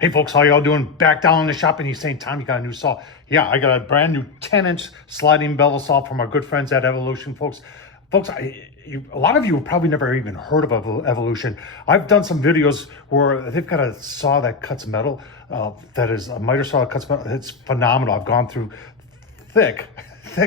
Hey folks, how y'all doing? Back down in the shop and he's saying, Tom, you got a new saw. Yeah, I got a brand new 10-inch sliding bevel saw from our good friends at Evolution, folks. Folks, a lot of you have probably never even heard of Evolution. I've done some videos where they've got a saw that cuts metal, that is a miter saw that cuts metal. It's phenomenal. I've gone through thick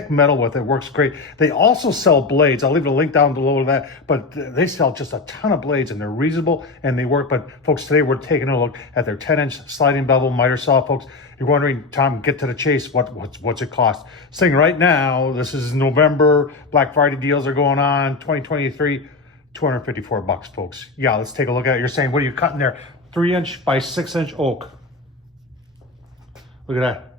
metal with it. Works great. They also sell blades. I'll leave a link down below to that, but they sell just a ton of blades and they're reasonable and they work. But folks, today we're taking a look at their 10-inch sliding bevel miter saw. Folks, you're wondering, Tom, get to the chase, what's it cost? Saying right now, this is November, Black Friday deals are going on, 2023, $254, folks. Yeah, let's take a look at it. You're saying, what are you cutting there? 3-inch by 6-inch oak. Look at that.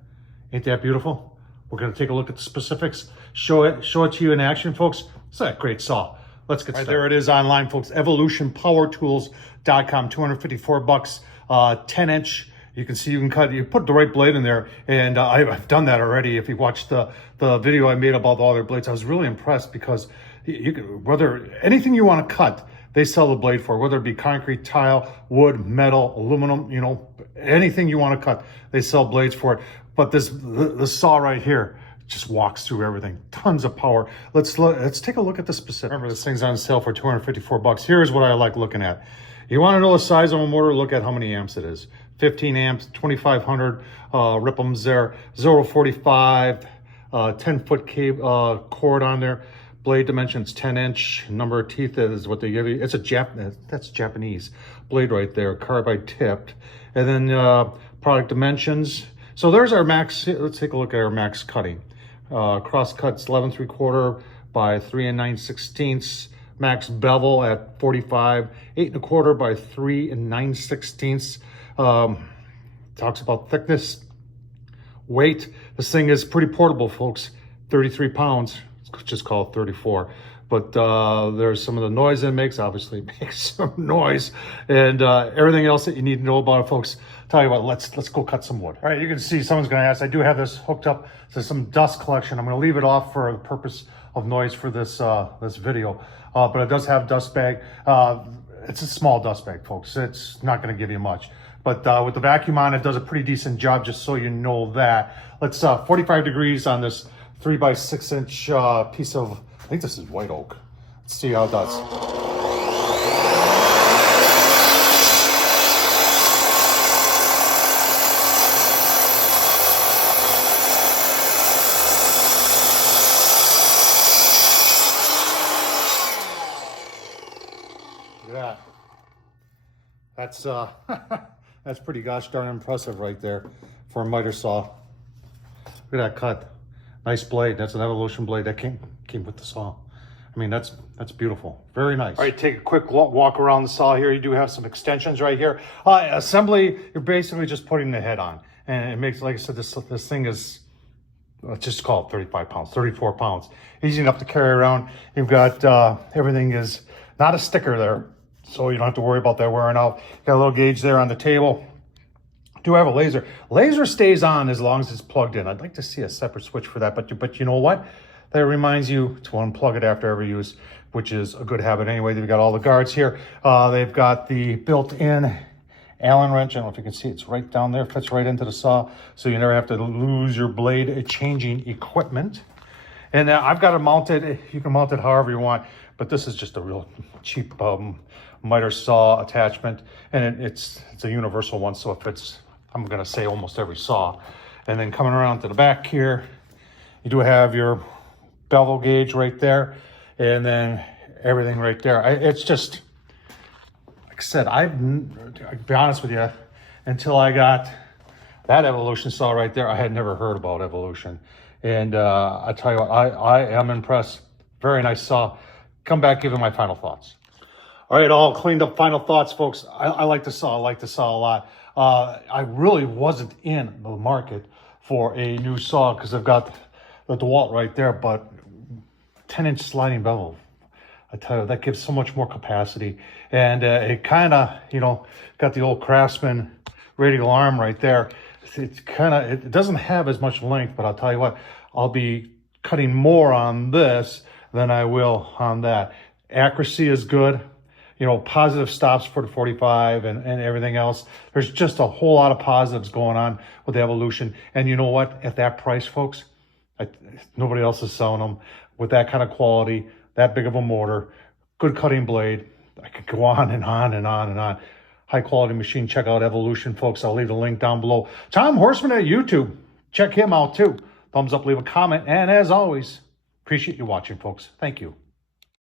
Ain't that beautiful? We're going to take a look at the specifics, show it to you in action, folks. It's a great saw. Let's get started. There it is online, folks. EvolutionPowerTools.com, $254, 10-inch. You can see you can cut. You put the right blade in there, and I've done that already. If you watched the video I made about all their blades, I was really impressed because you can, whether anything you want to cut, they sell the blade for. Whether it be concrete, tile, wood, metal, aluminum, you know, anything you want to cut, they sell blades for it. But this saw right here just walks through everything. Tons of power. Let's take a look at the specifics. Remember, this thing's on sale for $254. Here's what I like looking at. You want to know the size of a motor? Look at how many amps it is. 15 amps, 2,500 RPMs there. 0 to 45, 10-foot cable cord on there. Blade dimensions 10-inch. Number of teeth is what they give you. It's that's Japanese blade right there. Carbide tipped, and then product dimensions. So there's our max. Let's take a look at our max cutting. Cross cuts 11 3/4 by 3 9/16. Max bevel at 45, 8 1/4 by 3 9/16. Talks about thickness, weight. This thing is pretty portable, folks. 33 pounds. Let's just call it 34. But there's some of the noise it makes. Obviously, it makes some noise, and everything else that you need to know about it, folks. Tell you what, let's go cut some wood. All right, you can see someone's going to ask. I do have this hooked up to some dust collection. I'm going to leave it off for the purpose of noise for this this video, but it does have dust bag. It's a small dust bag, folks. It's not going to give you much, but with the vacuum on, it does a pretty decent job. Just so you know that. Let's 45 degrees on this 3 by 6-inch piece of. I think this is white oak. Let's see how it does. Look at that. That's that's pretty gosh darn impressive right there for a miter saw. Look at that cut. Nice blade. That's an Evolution blade that came with the saw. I mean, that's beautiful. Very nice. All right, take a quick walk around the saw here. You do have some extensions right here. Assembly, you're basically just putting the head on. And it makes, like I said, this thing is, let's just call it 35 pounds, 34 pounds. Easy enough to carry around. You've got, everything is not a sticker there, so you don't have to worry about that wearing out. Got a little gauge there on the table. Do have a laser. Laser stays on as long as it's plugged in. I'd like to see a separate switch for that, but you know what? That reminds you to unplug it after every use, which is a good habit anyway. They've got all the guards here. They've got the built-in Allen wrench. I don't know if you can see, it's right down there, fits right into the saw, so you never have to lose your blade changing equipment. And I've got it mounted. You can mount it however you want, but this is just a real cheap miter saw attachment, and it's a universal one, so it fits, I'm gonna say, almost every saw. And then coming around to the back here, you do have your bevel gauge right there, and then everything right there. It's just, like I said, I'll be honest with you, until I got that Evolution saw right there, I had never heard about Evolution. And I tell you what, I am impressed. Very nice saw. Come back, give it my final thoughts. All right, all cleaned up final thoughts, folks. I like the saw. I like the saw a lot. I really wasn't in the market for a new saw because I've got the DeWalt right there, but 10-inch sliding bevel, I tell you, that gives so much more capacity. And it kind of, you know, got the old Craftsman radial arm right there. It's kind of, it doesn't have as much length, but I'll tell you what, I'll be cutting more on this than I will on that. Accuracy is good. you know, positive stops for the 45 and everything else. There's just a whole lot of positives going on with the Evolution. And you know what? At that price, folks, nobody else is selling them with that kind of quality, that big of a motor, good cutting blade. I could go on and on and on and on. High quality machine. Check out Evolution, folks. I'll leave the link down below. Tom Horsman at YouTube. Check him out too. Thumbs up, leave a comment. And as always, appreciate you watching, folks. Thank you.